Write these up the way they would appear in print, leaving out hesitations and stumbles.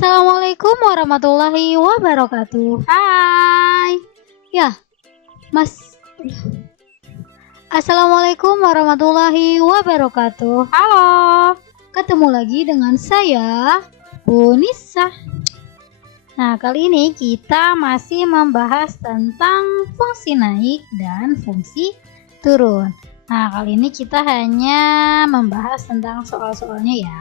Assalamualaikum warahmatullahi wabarakatuh. Hai. Ya, Mas. Assalamualaikum warahmatullahi wabarakatuh. Halo. Ketemu lagi dengan saya, Bu Nisa. Nah, kali ini kita masih membahas tentang fungsi naik dan fungsi turun. Nah, kali ini kita hanya membahas tentang soal-soalnya ya.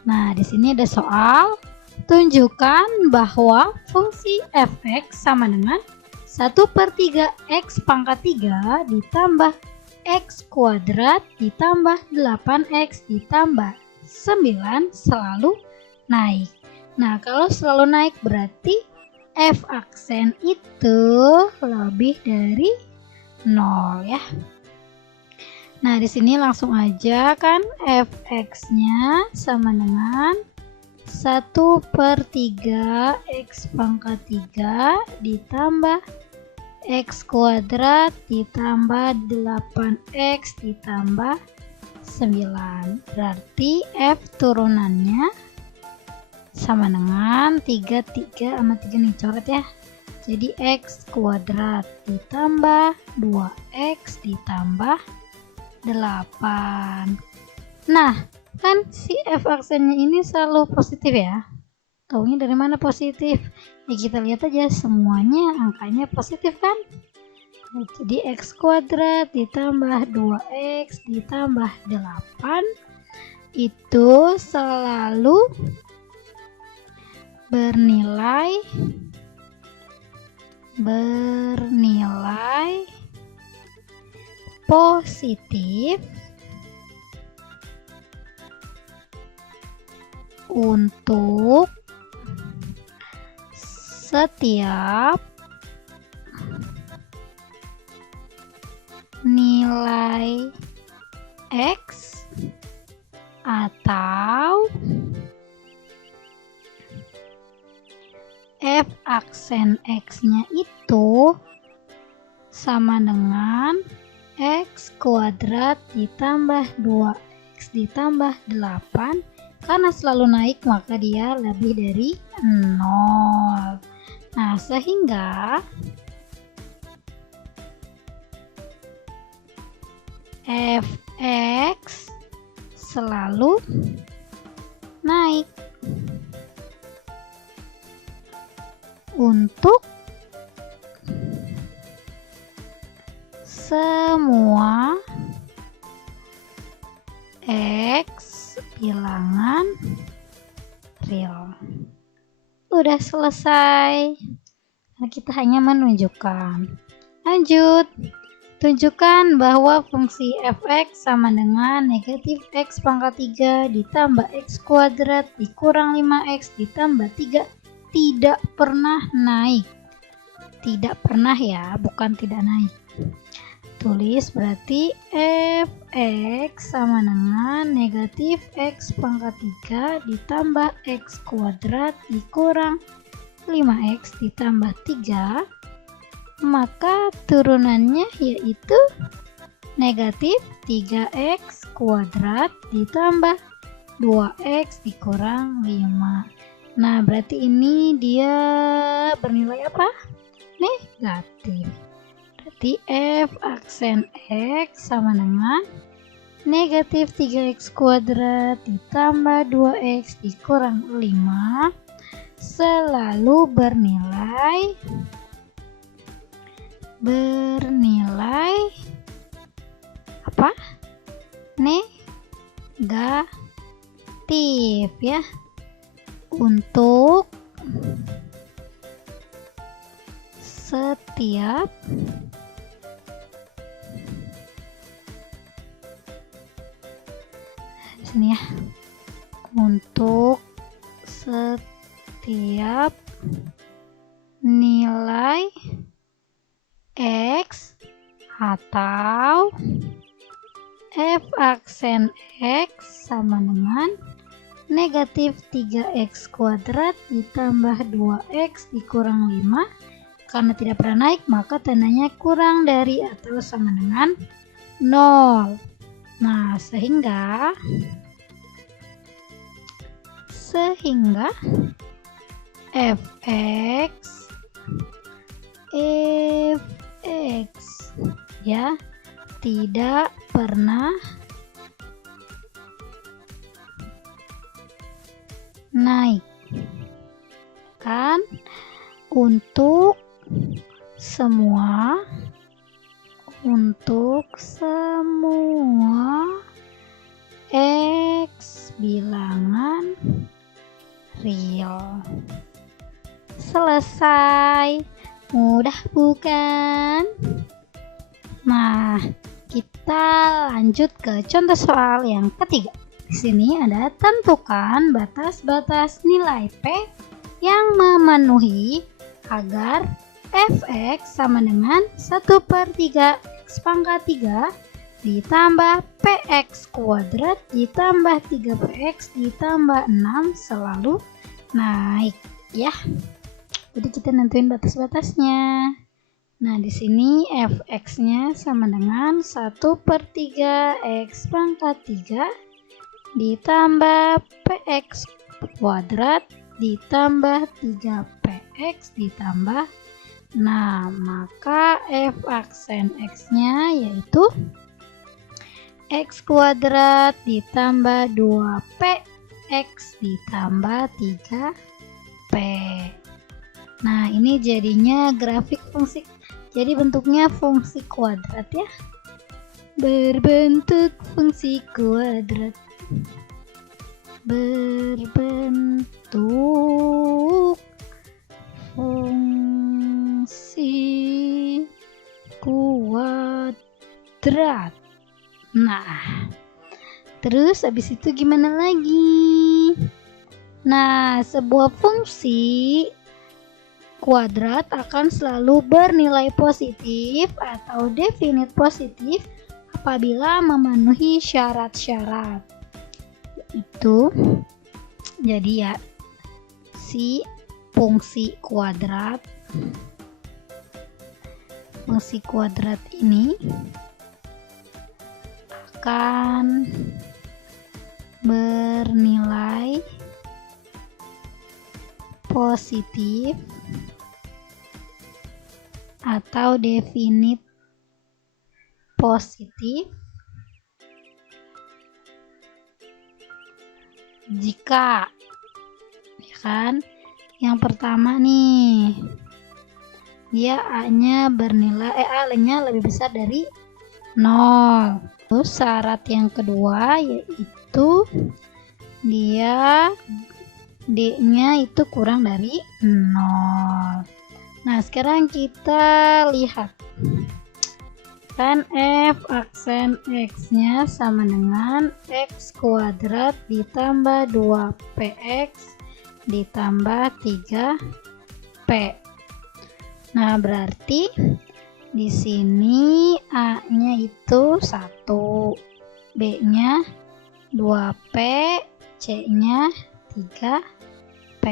Nah, di sini ada soal, tunjukkan bahwa fungsi f(x) sama dengan 1/3 x pangkat 3 ditambah x kuadrat ditambah 8x ditambah 9 selalu naik. Nah, kalau selalu naik berarti f aksen itu lebih dari 0 ya. Nah, di sini langsung aja kan f(x)-nya sama dengan 1/3 x pangkat 3 ditambah x kuadrat ditambah 8x ditambah 9. Berarti f turunannya sama dengan 3 sama 3 nih, coret ya. Jadi x kuadrat ditambah 2x ditambah 8. Nah, kan si f aksennya ini selalu positif ya. Taunya dari mana positif? Ya kita lihat aja, semuanya angkanya positif kan. Nah, jadi x kuadrat ditambah 2x ditambah 8 itu selalu bernilai positif untuk setiap nilai x atau f aksen x-nya itu sama dengan x kuadrat ditambah 2x ditambah 8. Karena selalu naik maka dia lebih dari 0. Nah, sehingga f(x) selalu naik untuk semua x bilangan real. Udah selesai. Nah, kita hanya menunjukkan. Lanjut. Tunjukkan bahwa fungsi f(x) sama dengan negatif x pangkat 3 ditambah x kuadrat dikurang 5x ditambah 3 tidak pernah naik. Tidak pernah ya, bukan tidak naik. Tulis berarti f(x) sama dengan negatif x pangkat 3 ditambah x kuadrat dikurang 5x ditambah 3, maka turunannya yaitu negatif 3x kuadrat ditambah 2x dikurang 5. Nah, berarti ini dia bernilai apa? Negatif. Berarti f aksen x sama dengan negatif 3x kuadrat ditambah 2x dikurang 5 selalu bernilai apa? Negatif ya. Untuk setiap sini ya, untuk setiap nilai x atau f aksen x sama dengan negatif 3x kuadrat ditambah 2x dikurang 5. Karena tidak pernah naik maka tandanya kurang dari atau sama dengan 0. Nah, sehingga sehingga fx ya tidak pernah naik kan untuk semua X bilangan real. Selesai. Mudah bukan? Nah, kita lanjut ke contoh soal yang ketiga. Di sini ada tentukan batas-batas nilai P yang memenuhi agar fx sama dengan 1/3 x pangkat 3 ditambah px kuadrat ditambah 3px ditambah 6 selalu naik ya. Jadi kita nentuin batas-batasnya. Nah, di sini fx-nya sama dengan 1/3 x pangkat 3 ditambah px kuadrat ditambah 3px ditambah 6. Maka f aksen x-nya yaitu x kuadrat ditambah 2px ditambah 3p. Nah, ini jadinya grafik fungsi. Jadi bentuknya fungsi kuadrat ya. Berbentuk fungsi kuadrat. Berbentuk fungsi kuadrat. Nah, terus habis itu gimana lagi? Nah, sebuah fungsi kuadrat akan selalu bernilai positif atau definit positif apabila memenuhi syarat-syarat. Itu jadi ya, si fungsi kuadrat ini akan bernilai positif atau definit positif jika ya kan, yang pertama nih dia A-nya bernilai A-nya lebih besar dari 0. Terus syarat yang kedua yaitu dia D-nya itu kurang dari 0. Nah, sekarang kita lihat kan f aksen x-nya sama dengan x kuadrat ditambah 2px ditambah 3p. Nah, berarti di sini A-nya itu 1, B-nya 2p, C-nya 3p.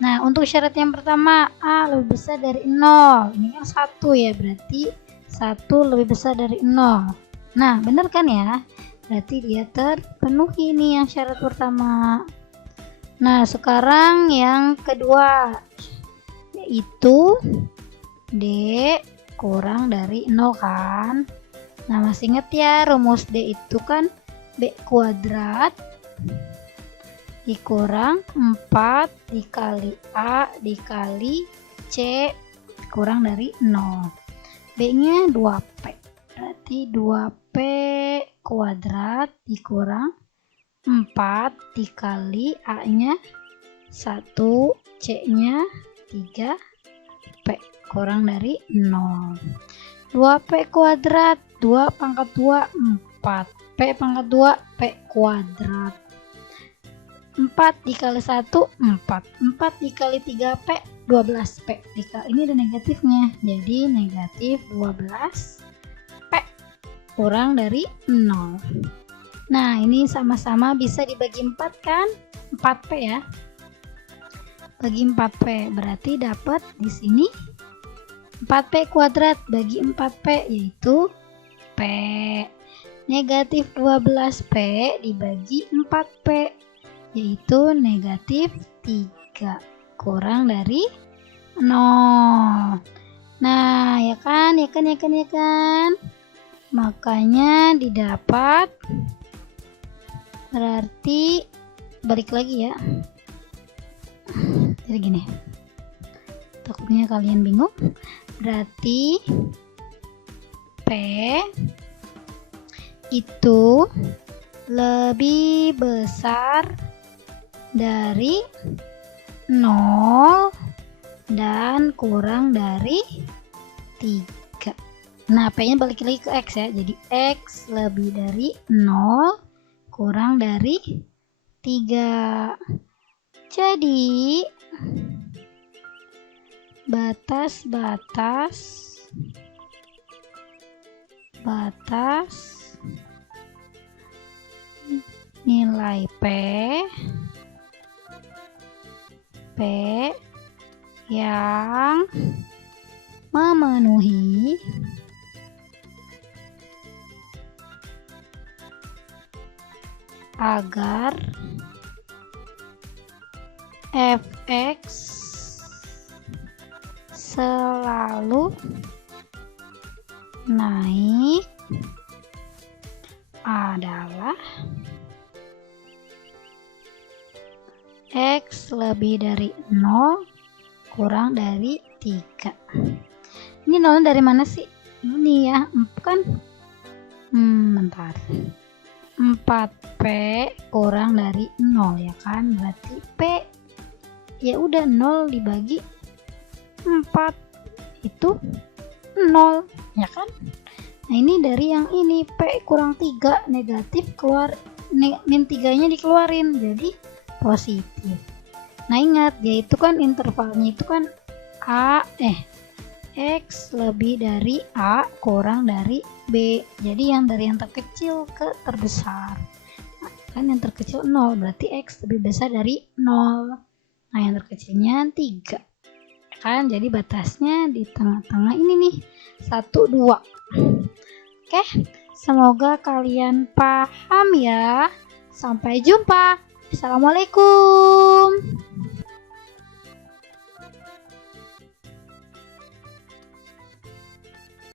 Nah, untuk syarat yang pertama A lebih besar dari 0. Ini yang 1 ya, berarti 1 lebih besar dari 0. Nah, bener kan ya? Berarti dia terpenuhi nih yang syarat pertama. Nah, sekarang yang kedua yaitu D kurang dari 0 kan? Nah, masih inget ya rumus D itu kan B kuadrat dikurang 4 dikali A dikali C kurang dari 0. B-nya 2P. Berarti 2P kuadrat dikurang 4 dikali A-nya 1, C-nya 3P kurang dari 0. 2P kuadrat 2 pangkat 2 4. P pangkat 2 P kuadrat. 4 dikali 1 4. 4 dikali 3P 12P. Ini ada negatifnya, jadi negatif 12P kurang dari 0. Nah, ini sama-sama bisa dibagi 4 kan? 4P ya. Bagi 4P berarti dapat di sini 4P kuadrat bagi 4P yaitu P. Negatif 12P dibagi 4P yaitu negatif 3 kurang dari 0. Nah, ya kan. Makanya didapat, berarti balik lagi ya. Jadi gini, takutnya kalian bingung. Berarti P itu lebih besar dari 0 dan kurang dari 3. Nah, P-nya balik lagi ke X ya. Jadi X lebih dari 0 kurang dari 3. Jadi batas nilai P yang memenuhi agar fx selalu naik adalah X lebih dari 0 kurang dari 3. Ini 0 dari mana sih? Ini ya, kan? Bentar. 4P kurang dari 0 ya kan? Berarti P ya udah 0 dibagi 4 itu 0 ya kan? Nah, ini dari yang ini P kurang 3 negatif, keluar min 3-nya dikeluarin jadi positif. Nah, ingat dia itu kan intervalnya itu kan X lebih dari A kurang dari B. Jadi yang dari yang terkecil ke terbesar. Nah, kan yang terkecil 0 berarti X lebih besar dari 0. Nah, yang terkecilnya 3. Kan jadi batasnya di tengah-tengah ini nih, 1, 2. Oke, semoga kalian paham ya. Sampai jumpa. Assalamualaikum.